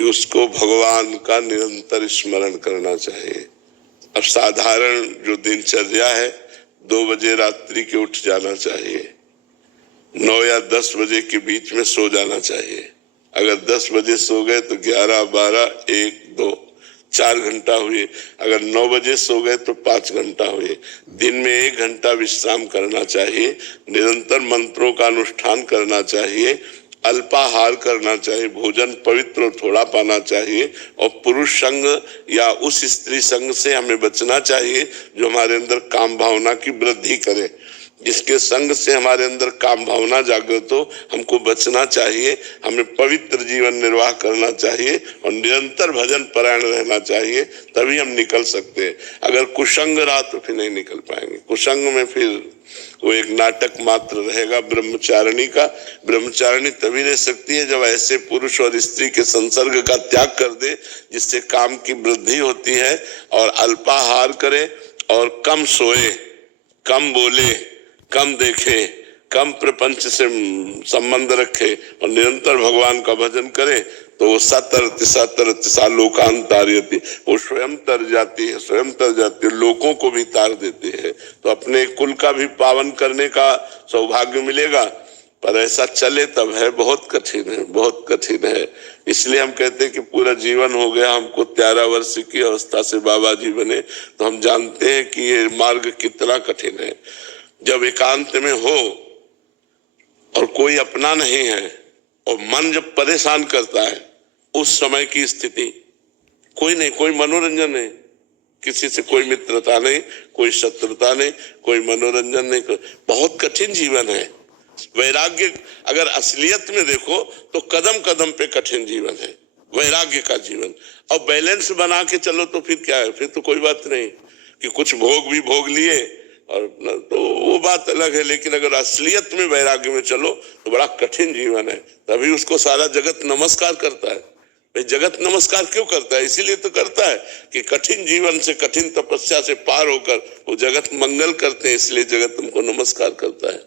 कि उसको भगवान का निरंतर स्मरण करना चाहिए। अब साधारण जो दिनचर्या है, 2 बजे रात्रि के उठ जाना चाहिए, 9 या 10 बजे के बीच में सो जाना चाहिए। अगर 10 बजे सो गए तो 11, 12, 1, 2, 4 घंटा हुए। अगर 9 बजे सो गए तो 5 घंटा हुए। दिन में 1 घंटा विश्राम करना चाहिए। निरंतर मंत्रों का अनुष्ठान करना चाहिए। अल्पाहार करना चाहिए। भोजन पवित्र और थोड़ा पाना चाहिए। और पुरुष संग या उस स्त्री संग से हमें बचना चाहिए जो हमारे अंदर काम भावना की वृद्धि करे। जिसके संग से हमारे अंदर काम भावना जागृत हो, हमको बचना चाहिए। हमें पवित्र जीवन निर्वाह करना चाहिए और निरंतर भजन परायण रहना चाहिए, तभी हम निकल सकते हैं। अगर कुसंग रहा तो फिर नहीं निकल पाएंगे। कुसंग में फिर वो एक नाटक मात्र रहेगा ब्रह्मचारिणी का। ब्रह्मचारिणी तभी रह सकती है जब ऐसे पुरुष और स्त्री के संसर्ग का त्याग कर दे जिससे काम की वृद्धि होती है, और अल्पाहार करे और कम सोए, कम बोले, कम देखे, कम प्रपंच से संबंध रखे और निरंतर भगवान का भजन करे, तो वो सतरतिसा लोकांतार्यति, वो स्वयं तर जाती है, स्वयं तर जाती है, लोगों को भी तार देती है। तो अपने कुल का भी पावन करने का सौभाग्य मिलेगा। पर ऐसा चले तब है, बहुत कठिन है, बहुत कठिन है। इसलिए हम कहते हैं कि पूरा जीवन हो गया हमको 13 वर्ष की अवस्था से बाबा जी बने, तो हम जानते हैं कि ये मार्ग कितना कठिन है। जब एकांत में हो और कोई अपना नहीं है और मन जब परेशान करता है, उस समय की स्थिति कोई नहीं, कोई मनोरंजन नहीं, किसी से कोई मित्रता नहीं, कोई शत्रुता नहीं, कोई मनोरंजन नहीं, बहुत कठिन जीवन है। वैराग्य अगर असलियत में देखो तो कदम कदम पे कठिन जीवन है वैराग्य का जीवन। और बैलेंस बना के चलो तो फिर क्या है, फिर तो कोई बात नहीं कि कुछ भोग भी भोग लिए और तो वो बात अलग है। लेकिन अगर असलियत में वैराग्य में चलो तो बड़ा कठिन जीवन है। तभी उसको सारा जगत नमस्कार करता है। भाई जगत नमस्कार क्यों करता है? इसीलिए तो करता है कि कठिन जीवन से, कठिन तपस्या से पार होकर वो जगत मंगल करते हैं, इसलिए जगत तुमको नमस्कार करता है।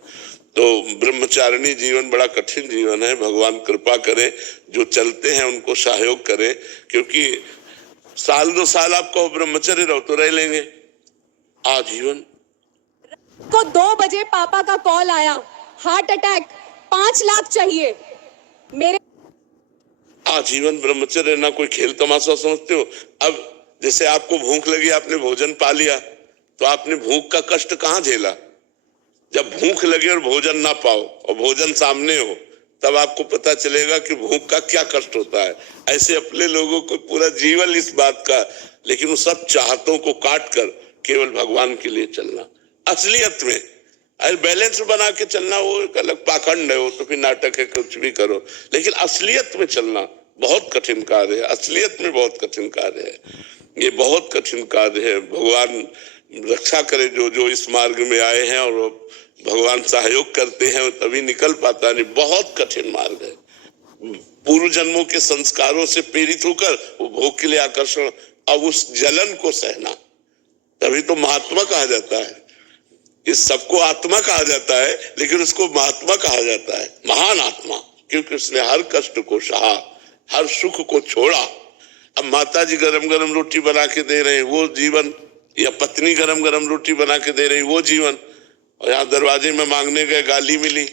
तो ब्रह्मचारिणी जीवन बड़ा कठिन जीवन है। भगवान कृपा करे, जो चलते हैं उनको सहयोग करे, क्योंकि साल 2 साल आपको ब्रह्मचर्य रहो तो रह लेंगे आजीवन। को 2 बजे पापा का कॉल आया, हार्ट अटैक, 5 लाख चाहिए। मेरे आजीवन ब्रह्मचर्य ना कोई खेल तमाशा समझते हो। अब जैसे आपको भूख लगी, आपने भोजन पा लिया, तो आपने भूख का कष्ट कहाँ झेला? जब भूख लगे और भोजन ना पाओ और भोजन सामने हो, तब आपको पता चलेगा कि भूख का क्या कष्ट होता है। ऐसे अपने लोगों को पूरा जीवन इस बात का, लेकिन उन सब चाहतों को काट कर केवल भगवान के लिए चलना असलियत में। अरे बैलेंस बना के चलना वो एक अलग पाखंड है, वो तो फिर नाटक है, कुछ भी करो, लेकिन असलियत में चलना बहुत कठिन कार्य है। असलियत में बहुत कठिन कार्य है, ये बहुत कठिन कार्य है। भगवान रक्षा करे जो जो इस मार्ग में आए हैं, और भगवान सहयोग करते हैं तभी निकल पाता है। बहुत कठिन मार्ग है। पूर्व जन्मों के संस्कारों से प्रेरित होकर वो भोग के लिए आकर्षण, अब उस जलन को सहना, तभी तो महात्मा कहा जाता है। इस सबको आत्मा कहा जाता है, लेकिन उसको महात्मा कहा जाता है, महान आत्मा, क्योंकि उसने हर कष्ट को सहा, हर सुख को छोड़ा। अब माता जी गरम गरम रोटी बना के दे रहे हैं वो जीवन, या पत्नी गरम गरम रोटी बना के दे रही वो जीवन, और यहाँ दरवाजे में मांगने गए, गाली मिली,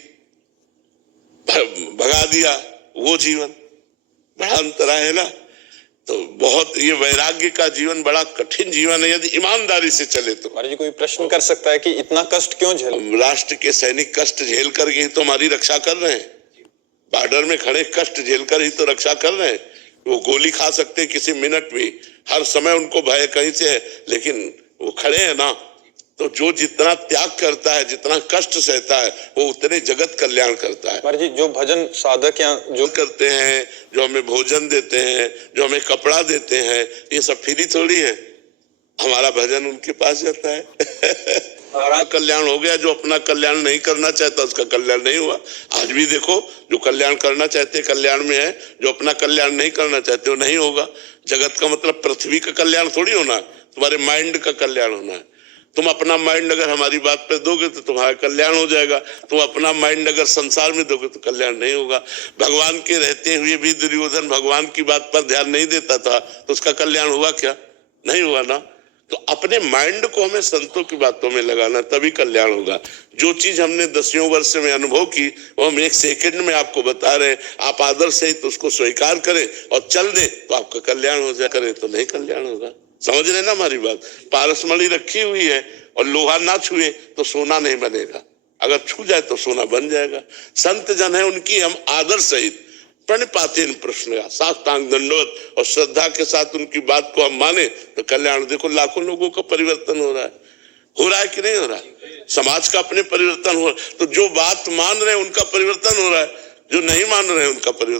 भगा दिया, वो जीवन। बड़ा अंतर है ना। तो बहुत ये वैराग्य का जीवन बड़ा कठिन जीवन है, यदि ईमानदारी से चले तो। महाराज जी, कोई प्रश्न कर सकता है कि इतना कष्ट क्यों झेल? राष्ट्र के सैनिक कष्ट झेल कर ही तो हमारी रक्षा कर रहे हैं। बॉर्डर में खड़े कष्ट झेल कर ही तो रक्षा कर रहे हैं। वो गोली खा सकते किसी मिनट भी, हर समय उनको भय कहीं से है, लेकिन वो खड़े हैं ना। तो जो जितना त्याग करता है, जितना कष्ट सहता है, वो उतने जगत कल्याण करता है। महाराज जी, जो भजन साधक या जो करते हैं, जो हमें भोजन देते हैं, जो हमें कपड़ा देते हैं, ये सब फ्री थोड़ी है। हमारा भजन उनके पास जाता है। हमारा कल्याण हो गया। जो अपना कल्याण नहीं करना चाहता उसका कल्याण नहीं हुआ। आज भी देखो, जो कल्याण करना चाहते कल्याण में है, जो अपना कल्याण नहीं करना चाहते वो नहीं होगा। जगत का मतलब पृथ्वी का कल्याण थोड़ी होना है, तुम्हारे माइंड का कल्याण होना है। तुम अपना माइंड अगर हमारी बात पे दोगे तो तुम्हारा कल्याण हो जाएगा, तुम अपना माइंड अगर संसार में दोगे तो कल्याण नहीं होगा। भगवान के रहते हुए भी दुर्योधन भगवान की बात पर ध्यान नहीं देता था तो उसका कल्याण हुआ क्या? नहीं हुआ ना। तो अपने माइंड को हमें संतों की बातों में लगाना, तभी कल्याण होगा। जो चीज हमने 10 वर्ष में अनुभव की वो हम 1 सेकंड में आपको बता रहे हैं। आप आदर से तो उसको स्वीकार करें और चल दे तो आपका कल्याण हो जाए, करें तो नहीं कल्याण होगा। समझ रहे ना हमारी बात? पारसमणि रखी हुई है और लोहा ना छुए तो सोना नहीं बनेगा, अगर छू जाए तो सोना बन जाएगा। संत जन है, उनकी हम आदर सहित प्रणिपाते प्रश्न साष्टांग दंडवत और श्रद्धा के साथ उनकी बात को हम माने तो कल्याण। देखो लाखों लोगों का परिवर्तन हो रहा है कि नहीं हो रहा है? समाज का अपने परिवर्तन हो रहा है। तो जो बात मान रहे हैं उनका परिवर्तन हो रहा है, जो नहीं मान रहे हैं उनका परिवर्तन